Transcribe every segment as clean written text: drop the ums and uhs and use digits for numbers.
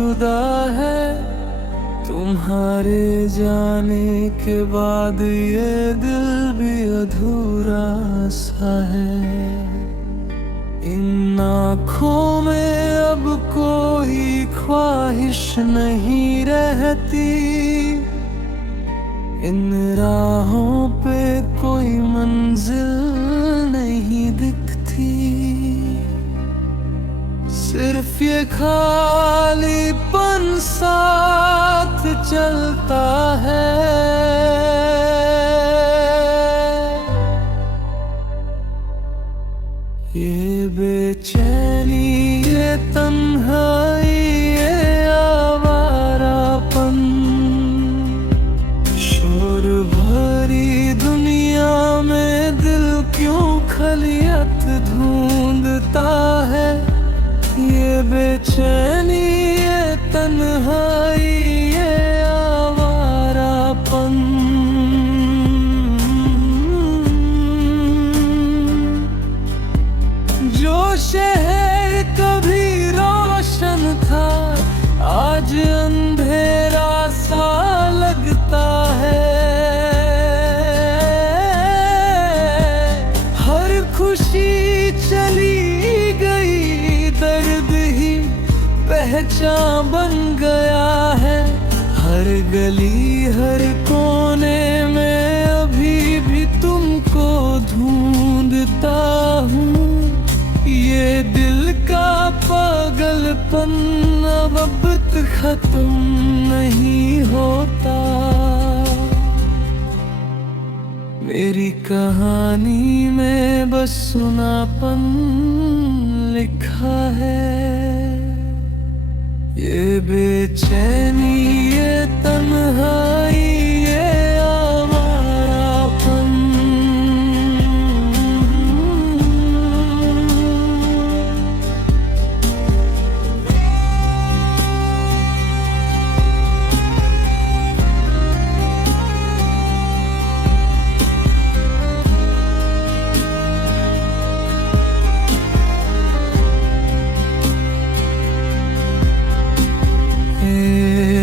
शुदा है। तुम्हारे जाने के बाद ये दिल भी अधूरा सा है। इन आँखों में अब कोई ख्वाहिश नहीं रहती, इन राहों पे कोई मंजिल नहीं दिखती। सिर्फ ये खालीपन साथ चलता है। ये बेचैनी, ये तन्हाई, ये आवारापन, शोर भरी दुनिया में दिल क्यों खलियत ढूंढता है। ये बेचैनी, ये तन्हाई, ये आवारापन, जो शहर कभी रोशन था आज अंधेरा सा लगता है। हर खुशी चली गई, दर्द ही पहचान बन गया है। हर गली हर कोने में अभी भी तुमको ढूंढता हूँ। ये दिल का पागलपन अब तक खत्म नहीं होता। मेरी कहानी में बस सुनापन लिखा है। ये बेचैनी, ये तन्हाई, ये आवारापन,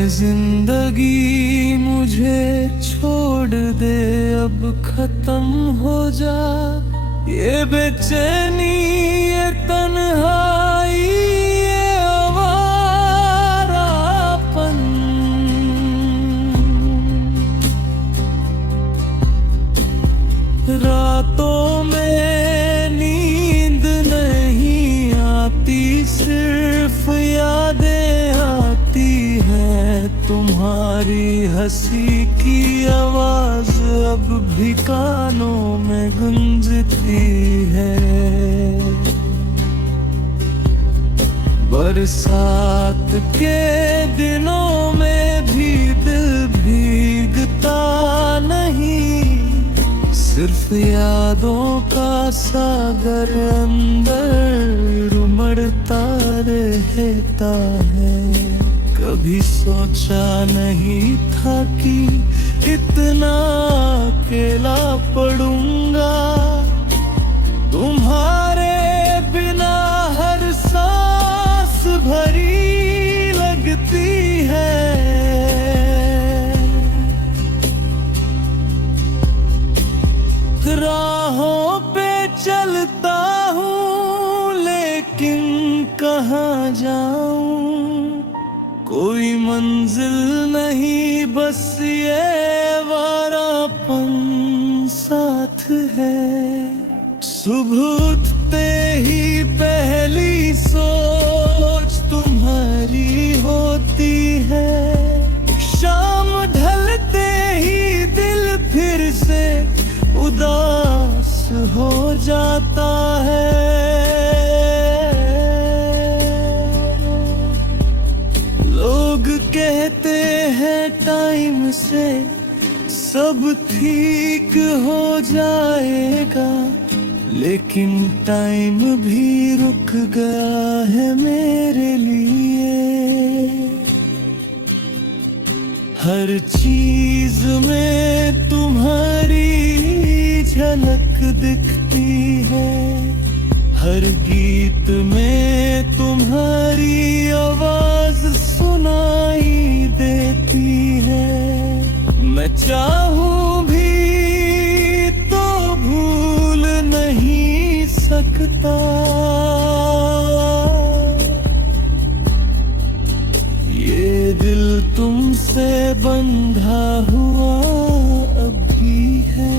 जिंदगी मुझे छोड़ दे, अब खत्म हो जा। ये बेचैनी, ये तन्हाई, ये आवारापन, रातों में नींद नहीं आती, सिर्फ यादें आती है। तुम्हारी हंसी की आवाज अब भी कानों में गूंजती है। बरसात के दिनों में भी दिल भीगता नहीं, सिर्फ यादों का सागर अंदर उमड़ता रहता है। कभी सोचा नहीं था कि इतना अकेला पड़ूंगा। तुम्हारे बिना हर सांस भरी लगती है। राहों पे चलता हूँ लेकिन कहाँ जाऊं, कोई मंजिल नहीं, बस ये वारापन साथ है। सुबह उठते ही पहली सोच तुम्हारी होती है। शाम ढलते ही दिल फिर से उदास हो जाता है। लोग कहते हैं टाइम से सब ठीक हो जाएगा, लेकिन टाइम भी रुक गया है मेरे लिए। हर चीज में तुम्हारी झलक दिखती है, हर गीत में तुम्हारी आवाज सुन चाहूं भी तो भूल नहीं सकता। ये दिल तुमसे बंधा हुआ अभी है।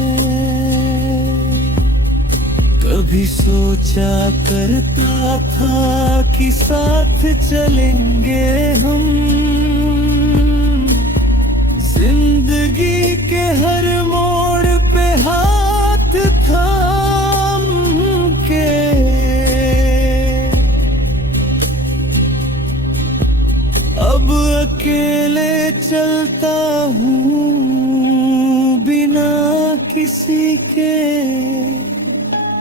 कभी सोचा करता था कि साथ चलेंगे हम, जिंदगी के हर मोड़ पे हाथ थाम के। अब अकेले चलता हूँ बिना किसी के,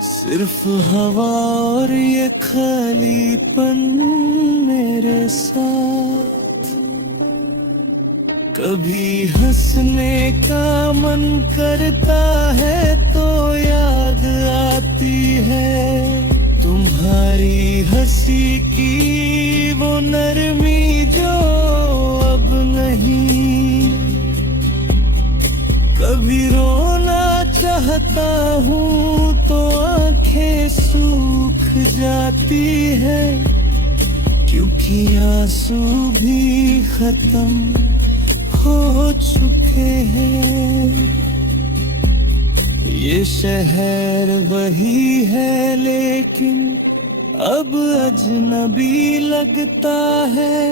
सिर्फ हवा और ये खालीपन मेरे साथ। कभी हंसने का मन करता है तो याद आती है तुम्हारी हंसी की वो नरमी जो अब नहीं। कभी रोना चाहता हूँ तो आंखें सूख जाती है, क्योंकि आंसू भी खत्म हो चुके हैं। ये शहर वही है लेकिन अब अजनबी लगता है।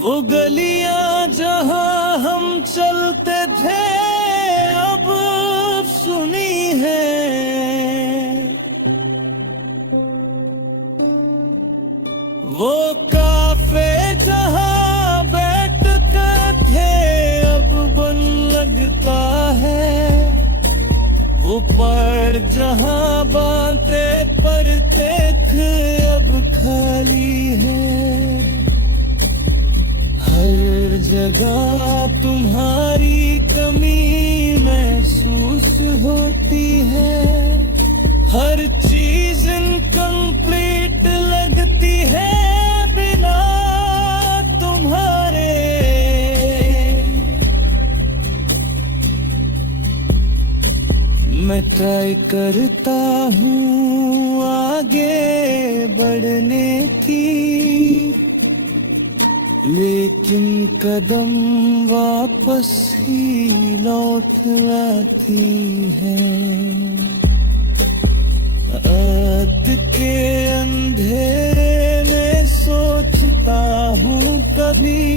वो गलियां जहां हम चलते थे अब सुनी है। वो काफे जहां बैठकर थे अब बन लगता है। वो पर जहां बातें पढ़ते थे अब खाली है। हर जगह तुम्हारी कमी महसूस होती है। हर चीज इनकम्प्लीट लगती है बिना तुम्हारे। मैं ट्राई करता हूँ आगे बढ़ने की, लेकिन कदम वापस ही लौट आती है। रात के अंधेरे में सोचता हूँ कभी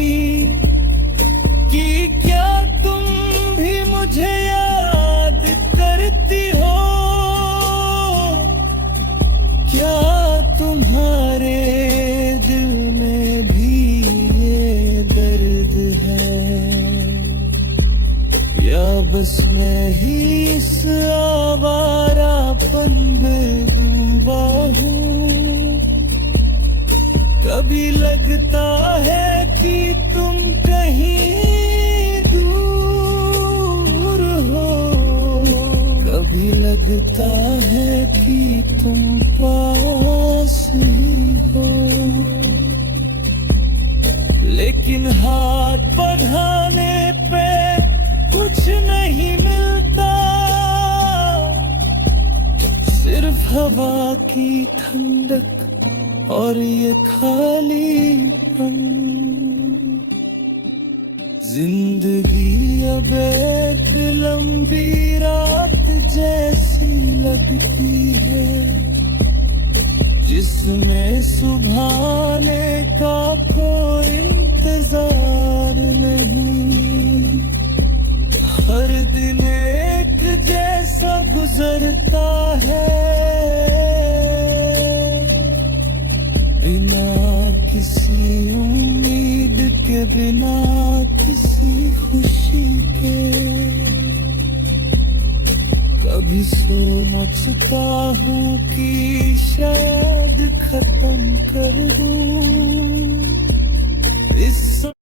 कि क्या तुम भी मुझे याद करती हो। क्या तुम्हारे दिल में भी ये दर्द है, या बस मैं ही इस आवारापन में डूबा हूँ। कभी लगता है कि तुम कहीं दूर हो, कभी लगता है कि तुम पास ही हो। लेकिन हाथ बढ़ाने पे कुछ नहीं मिलता, सिर्फ हवा की ठंडक और ये खालीपन। जिंदगी अब एक लंबी रात जैसी लगती है, जिसमें सुबहाने का कोई इंतजार नहीं। हर दिन एक जैसा गुजरता है, बिना किसी उम्मीद के, बिना किसी खुशी के। कभी सोचता हूँ कि शायद खत्म कर दूँ,